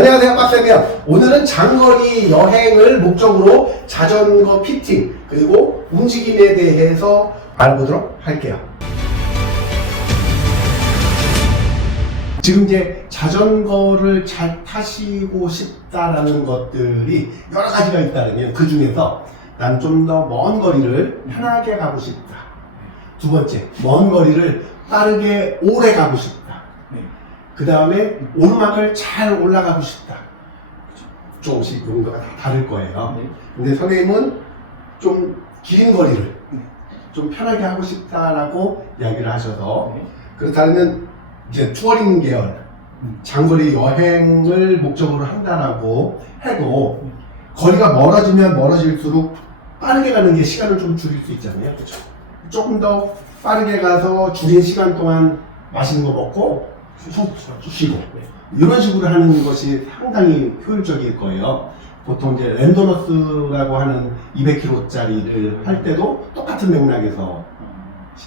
안녕하세요, 빡쌤이요. 오늘은 장거리 여행을 목적으로 자전거 피팅 그리고 움직임에 대해서 알아보도록 할게요. 지금 이제 자전거를 잘 타시고 싶다라는 것들이 여러 가지가 있다면 그 중에서 난 좀 더 먼 거리를 편하게 가고 싶다. 두 번째, 먼 거리를 빠르게 오래 가고 싶다. 그 다음에 오르막을 잘 올라가고 싶다. 조금씩 용도가 다 다를 거예요. 근데 선생님은 좀 긴 거리를 좀 편하게 하고 싶다라고 이야기를 하셔서 그렇다면 이제 투어링 계열 장거리 여행을 목적으로 한다라고 해도 거리가 멀어지면 멀어질수록 빠르게 가는 게 시간을 좀 줄일 수 있잖아요. 그렇죠? 조금 더 빠르게 가서 줄인 시간 동안 맛있는 거 먹고 푹 쉬고 이런 식으로 하는 것이 상당히 효율적일 거예요. 보통 이제 랜더너스라고 하는 200km짜리를 할 때도 똑같은 맥락에서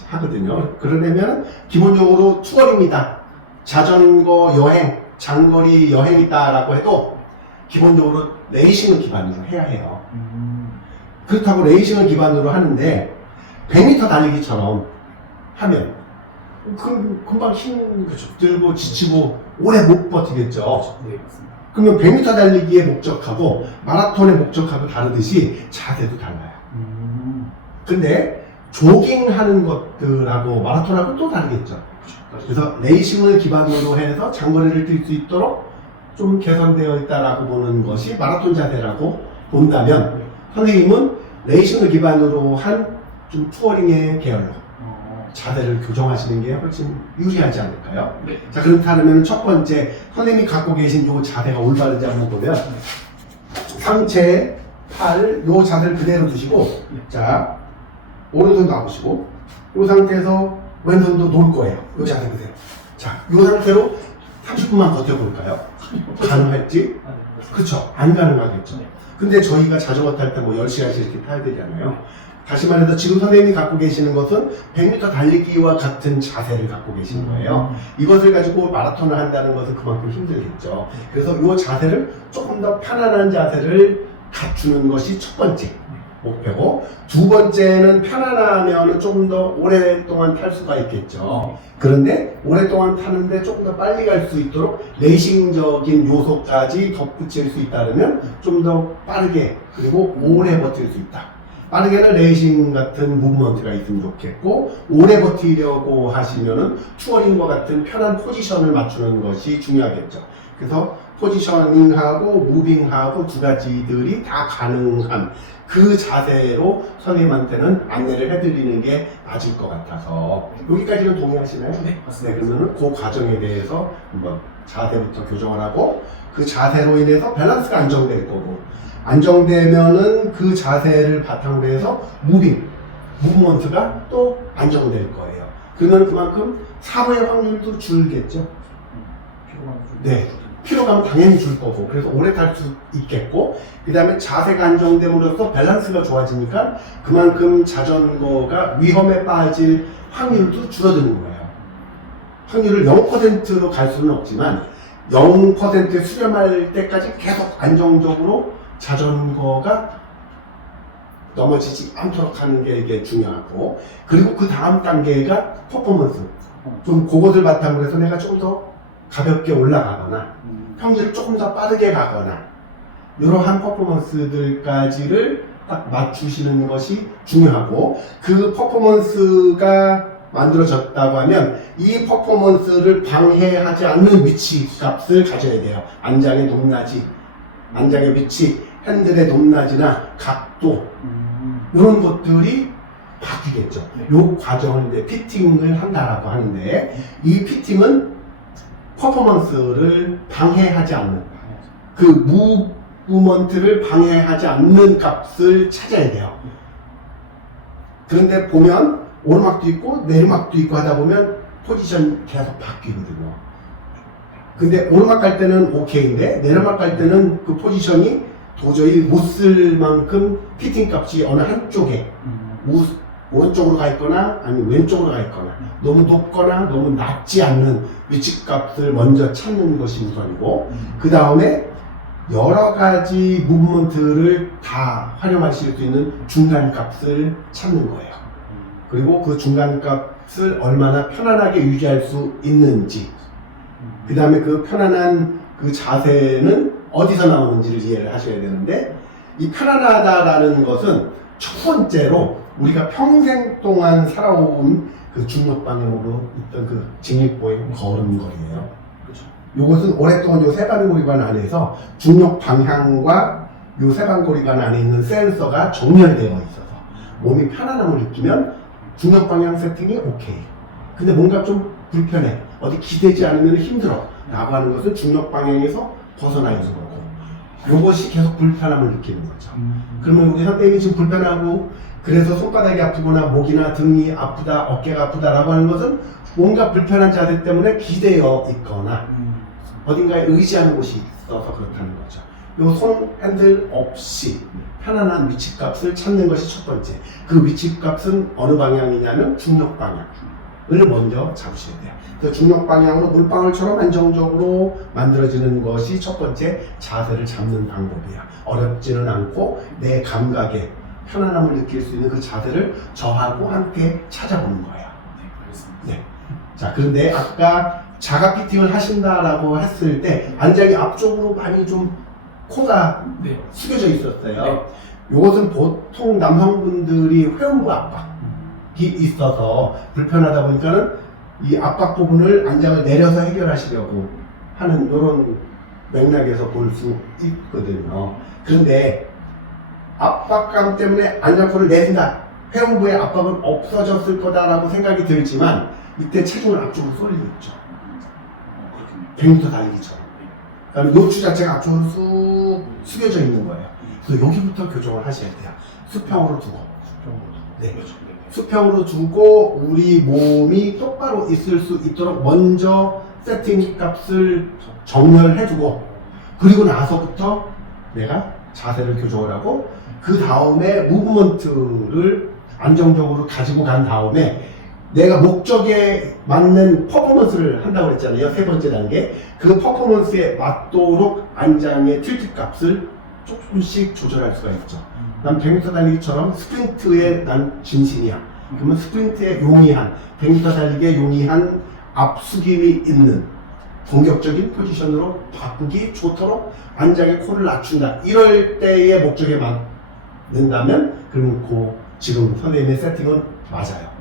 하거든요. 그러려면 기본적으로 투어링이다, 자전거 여행, 장거리 여행이다라고 해도 기본적으로 레이싱을 기반으로 해야 해요. 그렇다고 레이싱을 기반으로 하는데 100m 달리기처럼 하면 금방 힘 들고 지치고 오래 못 버티겠죠. 네, 맞습니다. 그러면 100m 달리기의 목적하고 마라톤의 목적하고 다르듯이 자세도 달라요. 근데 조깅하는 것들하고 마라톤하고 또 다르겠죠. 그래서 레이싱을 기반으로 해서 장거리를 뛸 수 있도록 좀 개선되어 있다라고 보는 것이 마라톤 자세라고 본다면 선생님은 레이싱을 기반으로 한 좀 투어링의 계열로 자세를 교정하시는 게 훨씬 유리하지 않을까요? 네. 자, 그렇다면 첫 번째 선생님이 갖고 계신 요 자세가 올바른지 한번 보면 상체, 팔, 요 자세를 그대로 두시고 자, 오른손 놔보시고 요 상태에서 왼손도 놓을 거예요. 요 자세 그대로. 자, 요 상태로 30분만 버텨볼까요? 가능할지? 그쵸? 안 가능하겠죠. 근데 저희가 자전거 탈 때 뭐 10시간씩 이렇게 타야 되잖아요. 다시 말해서 지금 선생님이 갖고 계시는 것은 100m 달리기와 같은 자세를 갖고 계시는 거예요. 이것을 가지고 마라톤을 한다는 것은 그만큼 힘들겠죠. 그래서 이 자세를 조금 더 편안한 자세를 갖추는 것이 첫 번째 목표고, 두 번째는 편안하면 조금 더 오랫동안 탈 수가 있겠죠. 그런데 오랫동안 타는데 조금 더 빨리 갈 수 있도록 레이싱적인 요소까지 덧붙일 수 있다면 좀 더 빠르게 그리고 오래 버틸 수 있다. 빠르게는 레이싱 같은 무브먼트가 있으면 좋겠고, 오래 버티려고 하시면은 투어링과 같은 편한 포지션을 맞추는 것이 중요하겠죠. 그래서 포지셔닝하고 무빙하고 두 가지들이 다 가능한 그 자세로 선생님한테는 안내를 해드리는 게 맞을 것 같아서, 여기까지는 동의하시나요? 네, 맞습니다. 그러면은 그 과정에 대해서 한번 자세부터 교정을 하고, 그 자세로 인해서 밸런스가 안정될 거고, 안정되면은 그 자세를 바탕으로 해서 무브먼트가 또 안정될 거예요. 그러면 그만큼 사고의 확률도 줄겠죠. 네. 피로감은 당연히 줄 거고, 그래서 오래 탈 수 있겠고, 그 다음에 자세가 안정됨으로써 밸런스가 좋아지니까 그만큼 자전거가 위험에 빠질 확률도 줄어드는 거예요. 확률을 0%로 갈 수는 없지만 0%에 수렴할 때까지 계속 안정적으로 자전거가 넘어지지 않도록 하는 게 이게 중요하고, 그리고 그 다음 단계가 퍼포먼스. 좀 그것을 바탕으로 해서 내가 좀 더 가볍게 올라가거나 평지를 조금 더 빠르게 가거나 이러한 퍼포먼스들까지를 딱 맞추시는 것이 중요하고, 그 퍼포먼스가 만들어졌다고 하면 이 퍼포먼스를 방해하지 않는 위치 값을 가져야 돼요. 안장의 높낮이, 안장의 위치, 핸들의 높낮이나 각도, 이런 것들이 바뀌겠죠. 이 과정을 이제 피팅을 한다라고 하는데, 이 피팅은 퍼포먼스를 방해하지 않는, 그 무브먼트를 방해하지 않는 값을 찾아야 돼요. 그런데 보면 오르막도 있고 내리막도 있고 하다 보면 포지션이 계속 바뀌거든요. 근데 오르막 갈 때는 오케이인데 내리막 갈 때는 그 포지션이 도저히 못 쓸 만큼 피팅 값이 어느 한쪽에 오른쪽으로 가 있거나 아니면 왼쪽으로 가 있거나 너무 높거나 너무 낮지 않는 위치값을 먼저 찾는 것이 우선이고 그 다음에 여러 가지 무브먼트를 다 활용하실 수 있는 중간값을 찾는 거예요. 그리고 그 중간값을 얼마나 편안하게 유지할 수 있는지 그 다음에 그 편안한 그 자세는 어디서 나오는지를 이해를 하셔야 되는데 이 편안하다라는 것은 첫 번째로 우리가 평생 동안 살아온 그 중력 방향으로 있던 그 직립보행 걸음걸이에요. 그렇죠. 이것은 오랫동안 요 세반고리관 안에서 중력 방향과 요 세반고리관 안에 있는 센서가 정렬되어 있어서 몸이 편안함을 느끼면 중력 방향 세팅이 오케이. 근데 뭔가 좀 불편해. 어디 기대지 않으면 힘들어. 라고 하는 것은 중력 방향에서 벗어나 있는 거고. 요것이 계속 불편함을 느끼는 거죠. 그러면 우리 선생님이 지금 불편하고 그래서 손바닥이 아프거나 목이나 등이 아프다, 어깨가 아프다라고 하는 것은 뭔가 불편한 자세 때문에 기대어 있거나 어딘가에 의지하는 곳이 있어서 그렇다는 거죠. 요 손 핸들 없이 편안한 위치값을 찾는 것이 첫 번째. 그 위치값은 어느 방향이냐면 중력 방향을 먼저 잡으셔야 돼요. 그래서 중력 방향으로 물방울처럼 안정적으로 만들어지는 것이 첫 번째 자세를 잡는 방법이야. 어렵지는 않고 내 감각에 편안함을 느낄 수 있는 그 자세를 저하고 함께 찾아보는 거예요. 네, 알겠습니다. 네. 자, 그런데 아까 자가 피팅을 하신다라고 했을 때 안장이 앞쪽으로 많이 좀 코가 네. 숙여져 있었어요. 네. 이것은 보통 남성분들이 회음부 압박이 있어서 불편하다 보니까는 이 압박 부분을 안장을 내려서 해결하시려고 하는 이런 맥락에서 볼 수 있거든요. 그런데 압박감 때문에 안장코를 내린다. 회음부의 압박은 없어졌을 거다라고 생각이 들지만 이때 체중을 앞쪽으로 쏠리고 있죠. 100m 달리기처럼. 그다음에 노추 자체가 앞쪽으로 쑥 숙여져 있는 거예요. 그래서 여기부터 교정을 하셔야 돼요. 수평으로 두고. 네. 그렇죠. 네. 수평으로 두고 우리 몸이 똑바로 있을 수 있도록 먼저 세팅 값을 정렬해주고 그리고 나서부터 내가 자세를 교정을 하고 그 다음에 무브먼트를 안정적으로 가지고 간 다음에 내가 목적에 맞는 퍼포먼스를 한다고 했잖아요. 세 번째 단계. 그 퍼포먼스에 맞도록 안장의 틸트 값을 조금씩 조절할 수가 있죠. 난 100m 달리기처럼 스프린트에 난 진심이야. 그러면 스프린트에 용이한, 100m 달리기에 용이한 앞숙임이 있는 공격적인 포지션으로 바꾸기 좋도록 안장의 코를 낮춘다. 이럴 때의 목적에 맞는다면 그러면 지금 선생님의 세팅은 맞아요.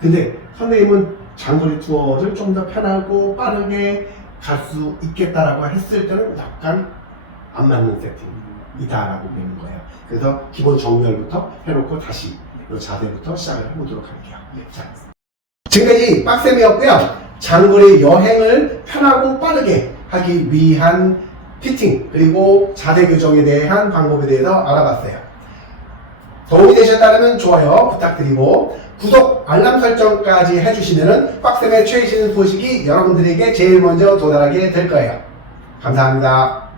근데 선생님은 장거리 투어를 좀 더 편하고 빠르게 갈 수 있겠다라고 했을 때는 약간 안 맞는 세팅이다라고 보는 거예요. 그래서 기본 정렬부터 해놓고 다시 이 자세부터 시작을 해보도록 할게요. 자, 지금까지 빡셈이었고요. 장거리 여행을 편하고 빠르게 하기 위한 피팅 그리고 자세 교정에 대한 방법에 대해서 알아봤어요. 도움이 되셨다면 좋아요 부탁드리고 구독, 알람 설정까지 해주시면 빡셈의 최신 소식이 여러분들에게 제일 먼저 도달하게 될 거예요. 감사합니다.